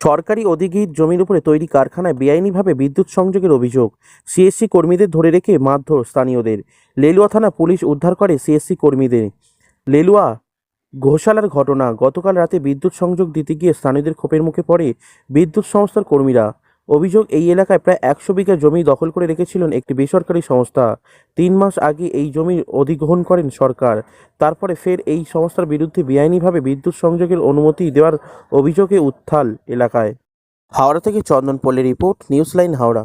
সরকারি অধিগৃহীত জমির উপরে তৈরি কারখানায় বেআইনিভাবে বিদ্যুৎ সংযোগের অভিযোগ সিএসসি কর্মীদের ধরে রেখে মারধর স্থানীয়দের। লেলুয়া থানা পুলিশ উদ্ধার করে সিএসসি কর্মীদের। লেলুয়া ঘোষালার ঘটনা, গতকাল রাতে বিদ্যুৎ সংযোগ দিতে গিয়ে স্থানীয়দের ক্ষোভের মুখে পড়ে বিদ্যুৎ সংস্থার কর্মীরা। অভিযোগ, এই এলাকায় প্রায় একশো বিঘা জমি দখল করে রেখেছিলেন একটি বেসরকারি সংস্থা। তিন মাস আগে এই জমি অধিগ্রহণ করেন সরকার। তারপরে ফের এই সংস্থার বিরুদ্ধে বেআইনিভাবে বিদ্যুৎ সংযোগের অনুমতি দেওয়ার অভিযোগে উত্থাল এলাকায়। হাওড়া থেকে চন্দন পল্লী রিপোর্ট নিউজ লাইন হাওড়া।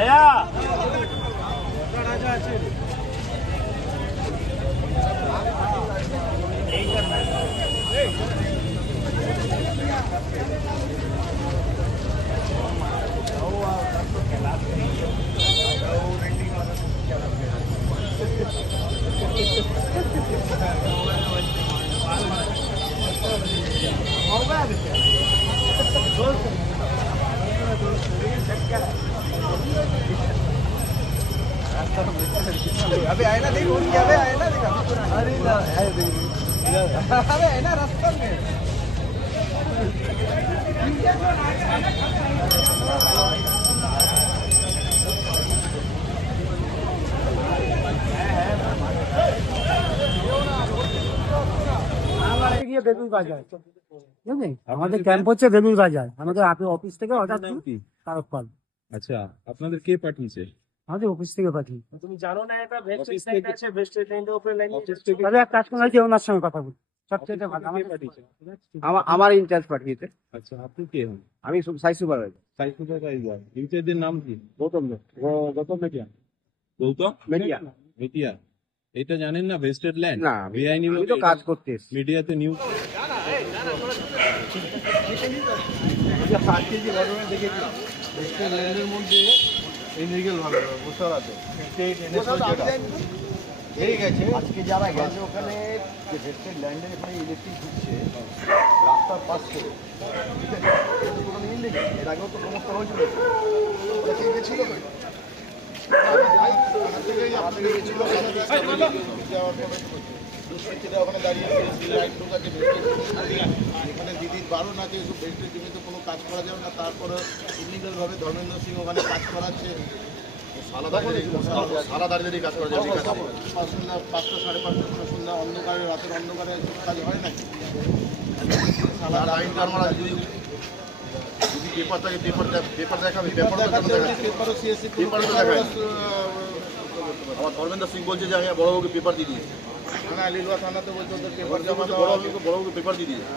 आया ಹೋಗ್ಬಾರ್ದು अबे आए ना देख उठ गया, अबे आए ना देख। अरे ना यार देख। अबे आए ना रास्ता में। ये बेबी बाज़ार আমাদের ক্যাম্প হচ্ছে বেলুর বাজার আমাদের অফিস থেকে তারক পাল। আচ্ছা আপনাদের কে পাঠিয়েছে আমাদের অফিস থেকে পাঠিয়ে তুমি জানো না এটা ভেস্ট আছে ভেস্ট উপরে লাইন তাহলে এক কাজ যে ওনার সঙ্গে কথা বলি। আমার আমার ইনচার্জ পাঠিয়েছে। আচ্ছা আপনি কে হন? আমি সাই সুপারভাইজার কাইজার ইউটিউবের নাম কি? গৌতম গৌতম মেটিয়া গৌতম? মেটিয়া মেটিয়া এটা জানেন না ভেস্টেড ল্যান্ড না বেআইনি তো কাজ করতে মিডিয়াতে নিউজ আজকে যে ঘটনা দেখেছি ওয়েস্টার্ন ল্যান্ডের মধ্যে ইনলিগাল ভাবে বসার আছে। স্টেট এনএসও গেছে আজকে যারা গেছে ওখানে যে ভেস্টেড ল্যান্ডের এখানে ইলেকট্রিক ঢুকছে রাস্তার পাশ। ঠিক আছে কোনো এর আগেও তো সমস্যা হয়েছিল? দুষ্কৃতীরা ওখানে দাঁড়িয়ে লাইট ঢোকাচ্ছে বারণ আছে এসব বেস্টের জমিতে কোনো কাজ করা যাবে না। তারপরে ইলিগাল ভাবে ধর্মেন্দ্র সিং ওখানে কাজ করাচ্ছে সারা দাঁড়িয়ে কাজ করা যাবে। সন্ধ্যা পাঁচটা সাড়ে সন্ধ্যা অন্ধকারে রাতের অন্ধকারে কাজ হয় নাকি পেপার থাকে পেপার পেপার দেখাবে পেপার পেপার আমার ধর্মেন্দ্র সিং বলছে যে আমি বড়বাবুকে পেপার দিয়ে দিয়েছি। থানা লিলুয়া থানাতে বলছে বড়বাবুকে পেপার দিয়ে দিয়েছে।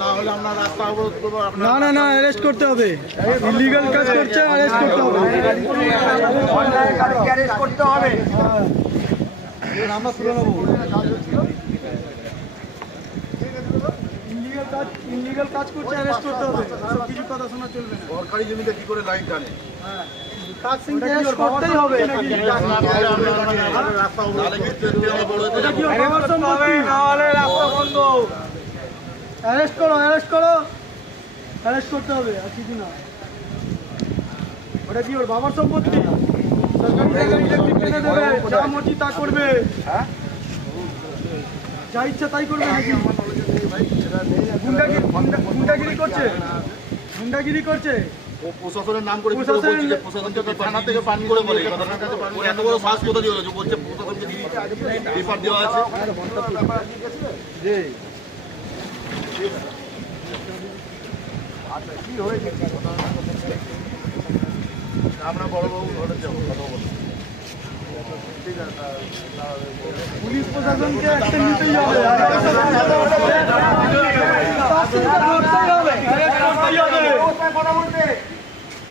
না হলে আমরা রাস্তা অবরোধ করব না না না অ্যারেস্ট করতে হবে। ইলিগাল কাজ করছে অ্যারেস্ট করতে হবে। করতে হবে আমরা তুলে নেব কাজ করছে অ্যারেস্ট করতে হবে। কিছু কথা শোনা চলবে না। সরকারি জমিতে কি করে লাইন টানে? যা তা করবে যা ইচ্ছা তাই করবে নাকি গুন্ডাগিরি গুন্ডা- গুন্ডাগিরি করছে গুন্ডাগিরি করছে? প্রশাসনের নাম করে প্রশাসনকে থানা থেকে পান করে বলে এত বড় সাহস কোথা দিয়ে হলো বলছে প্রশাসনকে পেপার দেওয়া আছে কি হয়েছে আমরা বড়বাবু ঘরে যাব কথা বলব ঠিক আছে তা- পুলিশ প্রশাসনকে একটা নিতেই হবে বলতে